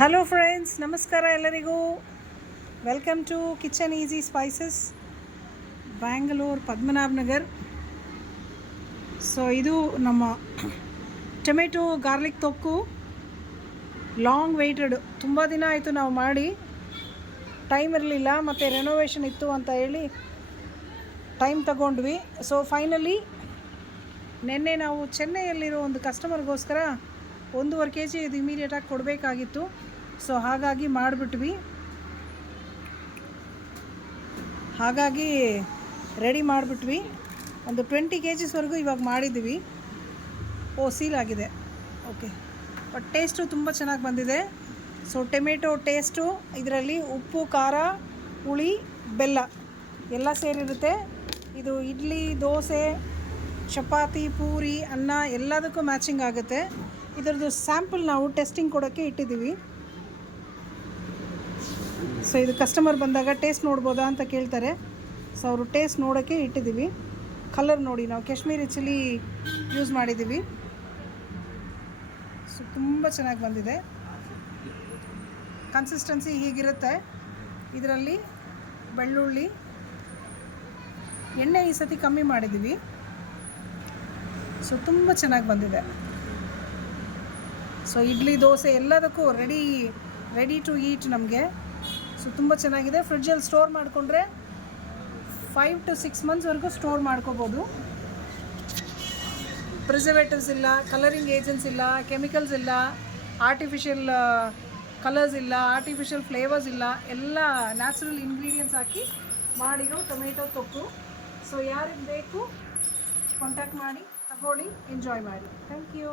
Hello friends, ನಮಸ್ಕಾರ ಎಲ್ಲರಿಗೂ. Welcome to kitchen easy spices, Bangalore, Padmanabha Nagar. So ಇದು ನಮ್ಮ tomato garlic thokku. Long waited, ತುಂಬ ದಿನ ಆಯಿತು ನಾವು ಮಾಡಿ. ಟೈಮ್ ಇರಲಿಲ್ಲ ಮತ್ತು ರೆನೋವೇಷನ್ ಇತ್ತು ಅಂತ ಹೇಳಿ ಟೈಮ್ ತಗೊಂಡ್ವಿ. ಸೊ ಫೈನಲಿ ನಿನ್ನೆ ನಾವು ಚೆನ್ನೈಯಲ್ಲಿರೋ ಒಂದು ಕಸ್ಟಮರ್ಗೋಸ್ಕರ 1.5 kg ಇದು ಇಮಿಡಿಯೇಟಾಗಿ ಕೊಡಬೇಕಾಗಿತ್ತು. ಸೊ ಹಾಗಾಗಿ ರೆಡಿ ಮಾಡಿಬಿಟ್ವಿ. ಒಂದು 20 kgsವರೆಗೂ ಇವಾಗ ಮಾಡಿದ್ದೀವಿ. ಸೀಲ್ ಆಗಿದೆ. ಓಕೆ, ಬಟ್ ಟೇಸ್ಟು ತುಂಬ ಚೆನ್ನಾಗಿ ಬಂದಿದೆ. ಸೊ ಟೊಮೆಟೊ ಟೇಸ್ಟು ಇದರಲ್ಲಿ ಉಪ್ಪು, ಖಾರ, ಹುಳಿ, ಬೆಲ್ಲ ಎಲ್ಲ ಸೇರಿರುತ್ತೆ. ಇದು ಇಡ್ಲಿ, ದೋಸೆ, ಚಪಾತಿ, ಪೂರಿ, ಅನ್ನ ಎಲ್ಲದಕ್ಕೂ ಮ್ಯಾಚಿಂಗ್ ಆಗುತ್ತೆ. ಇದರದ್ದು ಸ್ಯಾಂಪಲ್ ನಾವು ಟೆಸ್ಟಿಂಗ್ ಕೊಡೋಕ್ಕೆ ಇಟ್ಟಿದ್ದೀವಿ. ಸೊ ಇದು ಕಸ್ಟಮರ್ ಬಂದಾಗ ಟೇಸ್ಟ್ ನೋಡ್ಬೋದಾ ಅಂತ ಕೇಳ್ತಾರೆ. ಸೊ ಅವರು ಟೇಸ್ಟ್ ನೋಡೋಕ್ಕೆ ಇಟ್ಟಿದ್ದೀವಿ. ಕಲರ್ ನೋಡಿ, ನಾವು ಕಾಶ್ಮೀರಿ ಚಿಲ್ಲಿ ಯೂಸ್ ಮಾಡಿದ್ದೀವಿ. ಸೊ ತುಂಬ ಚೆನ್ನಾಗಿ ಬಂದಿದೆ. ಕನ್ಸಿಸ್ಟೆನ್ಸಿ ಹೀಗಿರುತ್ತೆ. ಇದರಲ್ಲಿ ಬೆಳ್ಳುಳ್ಳಿ, ಎಣ್ಣೆ ಈ ಸತಿ ಕಮ್ಮಿ ಮಾಡಿದ್ದೀವಿ. ಸೊ ತುಂಬ ಚೆನ್ನಾಗಿ ಬಂದಿದೆ. ಸೊ ಇಡ್ಲಿ, ದೋಸೆ ಎಲ್ಲದಕ್ಕೂ ರೆಡಿ ಟು ಈಟ್ ನಮಗೆ. ಸೊ ತುಂಬ ಚೆನ್ನಾಗಿದೆ. ಫ್ರಿಡ್ಜಲ್ಲಿ ಸ್ಟೋರ್ ಮಾಡಿಕೊಂಡ್ರೆ 5 to 6 monthsವರೆಗೂ ಸ್ಟೋರ್ ಮಾಡ್ಕೋಬೋದು. ಪ್ರಿಸರ್ವೇಟಿವ್ಸ್ ಇಲ್ಲ, ಕಲರಿಂಗ್ ಏಜೆಂಟ್ಸ್ ಇಲ್ಲ, ಕೆಮಿಕಲ್ಸ್ ಇಲ್ಲ, ಆರ್ಟಿಫಿಷಿಯಲ್ ಕಲರ್ಸ್ ಇಲ್ಲ, ಆರ್ಟಿಫಿಷಿಯಲ್ ಫ್ಲೇವರ್ಸ್ ಇಲ್ಲ. ಎಲ್ಲ ನ್ಯಾಚುರಲ್ ಇಂಗ್ರೀಡಿಯೆಂಟ್ಸ್ ಹಾಕಿ ಮಾಡಿರೋ ಟೊಮೆಟೊ ತೊಕ್ಕು. ಸೊ ಯಾರಿಗೆ ಬೇಕು ಕಾಂಟ್ಯಾಕ್ಟ್ ಮಾಡಿ, ತಗೊಳ್ಳಿ, ಎಂಜಾಯ್ ಮಾಡಿ. Thank you.